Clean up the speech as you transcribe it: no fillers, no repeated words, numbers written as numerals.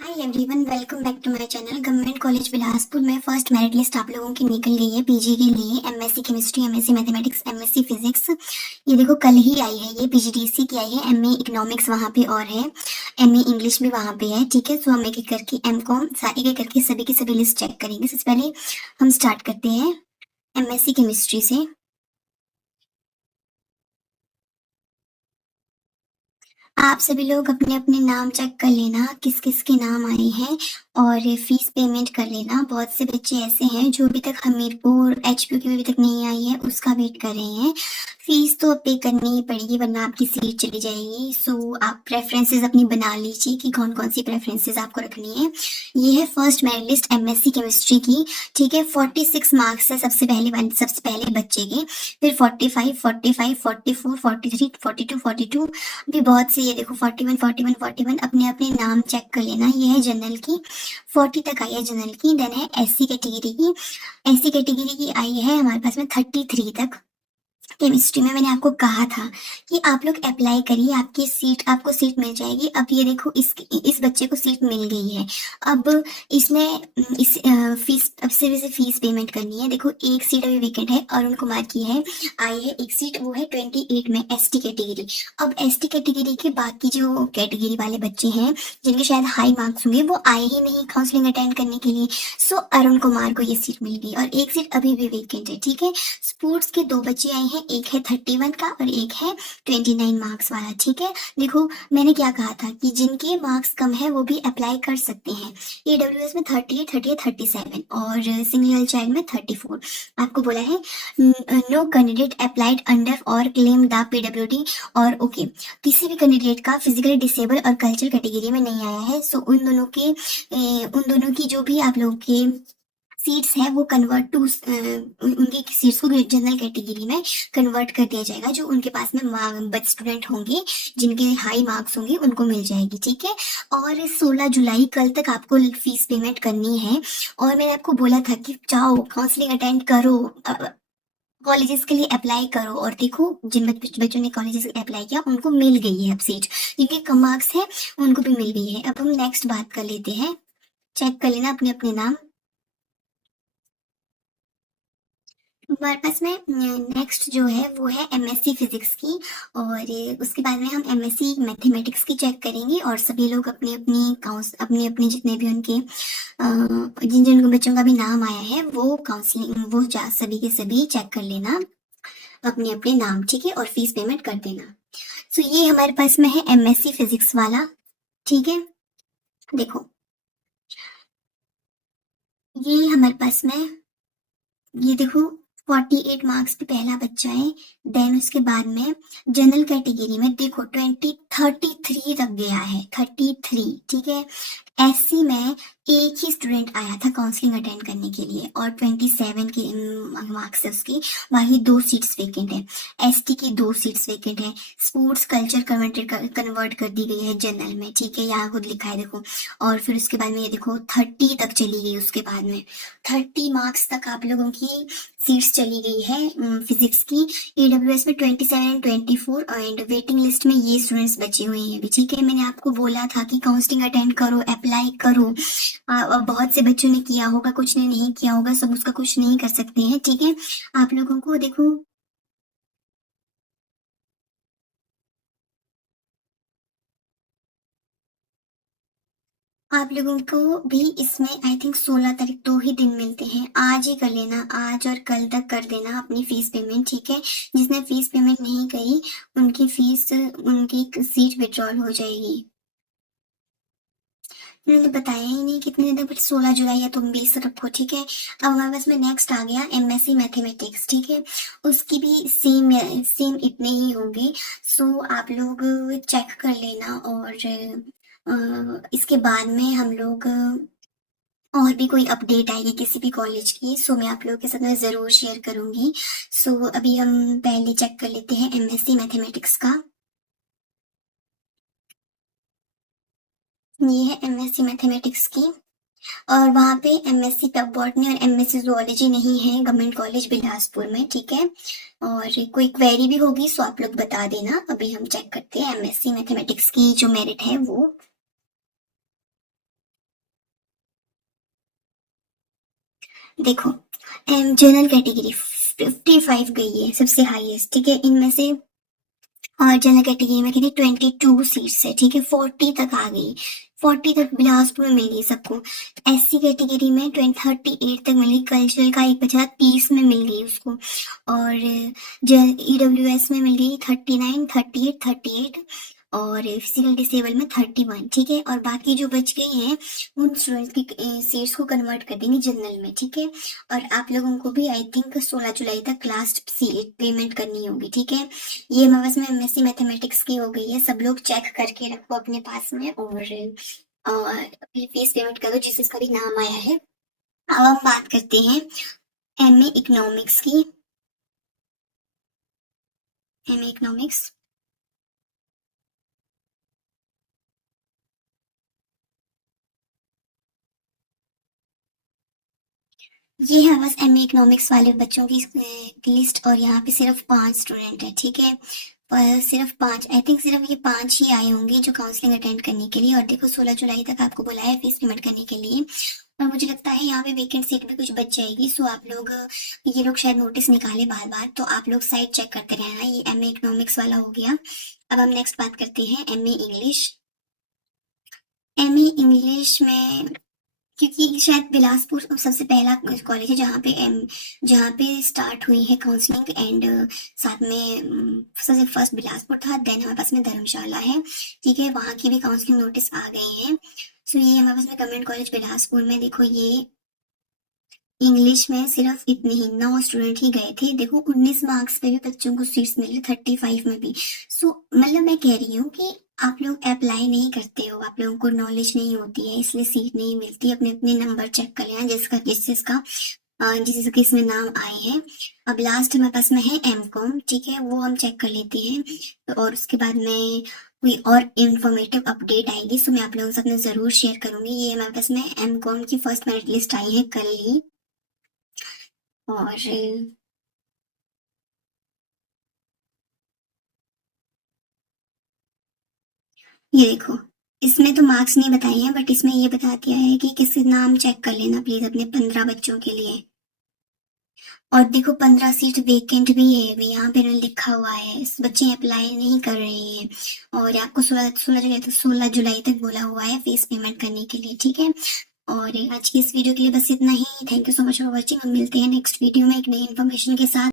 Hi everyone, welcome back to my channel. Government college Bilaspur में first merit list आप लोगों की निकल गई है पीजी के लिए। MSc chemistry, MSc mathematics, MSc physics, ये देखो कल ही आई है। ये पीजीडीसी की आई है। एमए इकोनॉमिक्स वहाँ पे और है, एमए इंग्लिश भी वहाँ पे है। ठीक है, सो हम एक एक करके एमकॉम सारे एक करके सभी की सभी लिस्ट चेक करेंगे। सबसे पहले हम स्टार्ट करते हैं एमएससी केमिस्ट्री से। आप सभी लोग अपने अपने नाम चेक कर लेना, किस किस के नाम आए हैं, और फीस पेमेंट कर लेना। बहुत से बच्चे ऐसे हैं जो अभी तक हमीरपुर एचपीयू की भी अभी तक नहीं आई है, उसका वेट कर रहे हैं। फीस तो अब पे करनी ही पड़ेगी वरना आपकी सीट चली जाएगी। सो आप प्रेफरेंसेस अपनी बना लीजिए कि कौन कौन सी प्रेफरेंसेस आपको रखनी है। ये है first merit list MSc chemistry की। ठीक है, 46 मार्क्स है सबसे पहले बच्चे के, फिर 45, 45, 44, 43, 42, 42 भी बहुत सी। ये देखो 41, 41, 41। अपने अपने नाम चेक कर लेना। ये है जनरल की, 40 तक आई है जनरल की। देन है एससी कैटेगरी की। एससी कैटेगरी की आई है हमारे पास में 33 तक। केमिस्ट्री में मैंने आपको कहा था कि आप लोग अप्लाई करिए, आपको सीट मिल जाएगी। अब ये देखो इस बच्चे को सीट मिल गई है। अब इसमें इस फीस, अब सिर्फ इसे फीस पेमेंट करनी है। देखो एक सीट अभी वेकेंट है, अरुण कुमार की है, आई है एक सीट, वो है 28 में एसटी कैटेगरी। अब एसटी कैटेगरी के बाकी जो कैटेगरी वाले बच्चे हैं जिनके शायद हाई मार्क्स होंगे, वो आए ही नहीं काउंसलिंग अटेंड करने के लिए। सो अरुण कुमार को ये सीट मिल गई और एक सीट अभी भी वेकेंट है। ठीक है, स्पोर्ट्स के दो बच्चे आए हैं, एक है 31 का और एक है 29 मार्क्स वाला। ठीक है, देखो मैंने क्या कहा था कि जिनके मार्क्स कम है वो भी अप्लाई कर सकते हैं। ईडब्ल्यूएस में 38, 38, 37 और सिंगल चाइल्ड में 34। आपको बोला है नो कैंडिडेट अप्लाइड अंडर और क्लेम द पीडब्ल्यूडी और ओके। किसी भी कैंडिडेट का फिजिकली डिसेबल और कल्चरल कैटेगरी में नहीं आया है। सो उन दोनों की जो भी आप लोगों के सीट्स है वो कन्वर्ट टू उनकी सीट्स को जनरल कैटेगरी में कन्वर्ट कर दिया जाएगा। जो उनके पास में बच स्टूडेंट होंगे जिनके हाई मार्क्स होंगे उनको मिल जाएगी। ठीक है, और 16 जुलाई कल तक आपको फीस पेमेंट करनी है। और मैंने आपको बोला था कि जाओ काउंसलिंग अटेंड करो, कॉलेजेस के लिए अप्लाई करो। और देखो जिन बच्चों ने कॉलेजेस अप्लाई किया उनको मिल गई है अब सीट, जिनके कम मार्क्स है उनको भी मिल गई है। अब हम नेक्स्ट बात कर लेते हैं। चेक कर लेना अपने अपने नाम। हमारे पास में नेक्स्ट जो है वो है एमएससी फिजिक्स की, और उसके बाद में हम एमएससी मैथमेटिक्स की चेक करेंगे। और सभी लोग अपने अपने जितने भी उनके जिन जिन बच्चों का भी नाम आया है वो काउंसलिंग वो जा सभी के सभी चेक कर लेना अपने अपने नाम। ठीक है, और फीस पेमेंट कर देना। सो ये हमारे पास में है एमएससी फिजिक्स वाला। ठीक है, देखो ये हमारे पास में, ये देखो 48 मार्क्स पे पहला बच्चा है। देन उसके बाद में जनरल कैटेगरी में देखो 33 तक गया है, 33। ठीक है, एससी में एक ही स्टूडेंट आया था काउंसलिंग अटेंड करने के लिए और 27 के मार्क्स है उसकी। वही दो सीट्स वेकेंट है। एसटी की दो सीट्स वेकेंट है। स्पोर्ट्स कल्चर कन्वर्ट कर दी गई है जनरल में। ठीक है, यहाँ खुद लिखा है देखो। और फिर उसके बाद में ये देखो 30 तक चली गई। उसके बाद में 30 मार्क्स तक आप लोगों की सीट्स चली गई है फिजिक्स की। ईडब्ल्यूएस में 27 एंड 24 एंड वेटिंग लिस्ट में ये स्टूडेंट्स बचे हुए हैं अभी। ठीक है, मैंने आपको बोला था कि काउंसलिंग अटेंड करो, अप्लाई करो। बहुत से बच्चों ने किया होगा, कुछ ने नहीं किया होगा, सब उसका कुछ नहीं कर सकते हैं। ठीक है, आप लोगों को देखो आप लोगों को भी इसमें आई थिंक 16 तारीख 2 ही दिन मिलते हैं। आज ही कर लेना, आज और कल तक कर देना अपनी फीस पेमेंट। ठीक है, जिसने फीस पेमेंट नहीं करी उनकी सीट विड्रॉल हो जाएगी। मैंने तो बताया ही नहीं कितने दिन तक, बट 16 जुलाई या तुम 20 रखो। ठीक है, अब हमारे पास में नेक्स्ट आ गया एमएससी मैथमेटिक्स। ठीक है, उसकी भी सेम सेम इतने ही होंगे। सो आप लोग चेक कर लेना। और इसके बाद में हम लोग और भी कोई अपडेट आएगी किसी भी कॉलेज की, सो मैं आप लोगों के साथ में ज़रूर शेयर करूंगी। सो अभी हम पहले चेक कर लेते हैं एमएससी मैथमेटिक्स का। ये है एमएससी मैथमेटिक्स की, और वहाँ पे एमएससी बॉटनी और एमएससी जूलॉजी नहीं है गवर्नमेंट कॉलेज बिलासपुर में। ठीक है, और कोई क्वेरी भी होगी सो आप लोग बता देना। अभी हम चेक करते हैं एमएससी मैथमेटिक्स की जो मेरिट है वो। देखो, जनरल कैटेगरी 55 गई है सबसे हाईएस्ट, ठीक है। इनमें से और जनरल कैटेगरी में कितनी 22 सीट्स है, ठीक है। 40 तक आ गई, 40 तक बिलासपुर में मिल गई सबको। एससी कैटेगरी में 38 तक मिली, कल्चरल का एक बचा 30 में मिल गई उसको। और ईडब्ल्यूएस में मिल गई 39, 38, 38 और फिजिकल डिसेबल में 31, ठीक है। और बाकी जो बच गई हैं उन स्टूडेंट्स की सीट्स को कन्वर्ट कर देंगे जनरल में, ठीक है। और आप लोगों को भी आई थिंक 16 जुलाई तक लास्ट सीट पेमेंट करनी होगी, ठीक है। ये बस में एमएससी मैथमेटिक्स की हो गई है, सब लोग चेक करके रखो अपने पास में और फीस पेमेंट करो जिस जिसका भी नाम आया है। अब हम बात करते हैं एमए इकोनॉमिक्स की। एमए इकोनॉमिक्स, ये है बस एमए इकोनॉमिक्स वाले बच्चों की लिस्ट। और यहाँ पे सिर्फ 5 स्टूडेंट है, ठीक है। पर सिर्फ 5, आई थिंक सिर्फ ये 5 ही आए होंगे जो काउंसलिंग अटेंड करने के लिए। और देखो 16 जुलाई तक आपको बुलाया है फीस पेमेंट करने के लिए। और मुझे लगता है यहाँ पे वेकेंट सीट भी कुछ बच जाएगी, सो आप लोग ये लोग शायद नोटिस निकाले बार बार, तो आप लोग साइट चेक करते रहना। ये एमए इकोनॉमिक्स वाला हो गया। अब हम नेक्स्ट बात करते हैं एमए इंग्लिश। एमए इंग्लिश में क्योंकि शायद बिलासपुर सबसे पहला कॉलेज है जहाँ पे स्टार्ट हुई है काउंसलिंग। एंड साथ में सबसे फर्स्ट बिलासपुर था, देन हमारे पास में धर्मशाला है, ठीक है। वहाँ की भी काउंसलिंग नोटिस आ गए हैं। सो ये हमारे पास में गवर्नमेंट कॉलेज बिलासपुर में देखो, ये इंग्लिश में सिर्फ इतने ही 9 स्टूडेंट ही गए थे। देखो 19 मार्क्स पे भी बच्चों को सीट्स मिली, 35 में भी। सो मतलब मैं कह रही हूँ कि आप लोग अप्लाई नहीं करते हो, आप लोगों को नॉलेज नहीं होती है, इसलिए सीट नहीं मिलती। अपने अपने नंबर चेक कर लेना जिस जिसमें नाम आए हैं। अब लास्ट हमारे पास में है एमकॉम, ठीक है, वो हम चेक कर लेते हैं। तो और उसके बाद में कोई और इंफॉर्मेटिव अपडेट आएगी सो मैं आप लोगों के साथ में जरूर शेयर करूंगी। ये हमारे पास में एमकॉम की फर्स्ट मेरिट लिस्ट आई है कल ही। और ये देखो, इसमें तो मार्क्स नहीं बताए हैं, बट इसमें ये बता दिया है कि किसी नाम चेक कर लेना प्लीज अपने 15 बच्चों के लिए। और देखो 15 सीट वेकेंट भी है, भी यहाँ पे लिखा हुआ है, इस बच्चे अप्लाई नहीं कर रहे हैं। और आपको 16 जुलाई तक बोला हुआ है फीस पेमेंट करने के लिए, ठीक है। और आज की इस वीडियो के लिए बस इतना ही। Thank you so much for watching. हम मिलते हैं नेक्स्ट वीडियो में एक नई इन्फॉर्मेशन के साथ।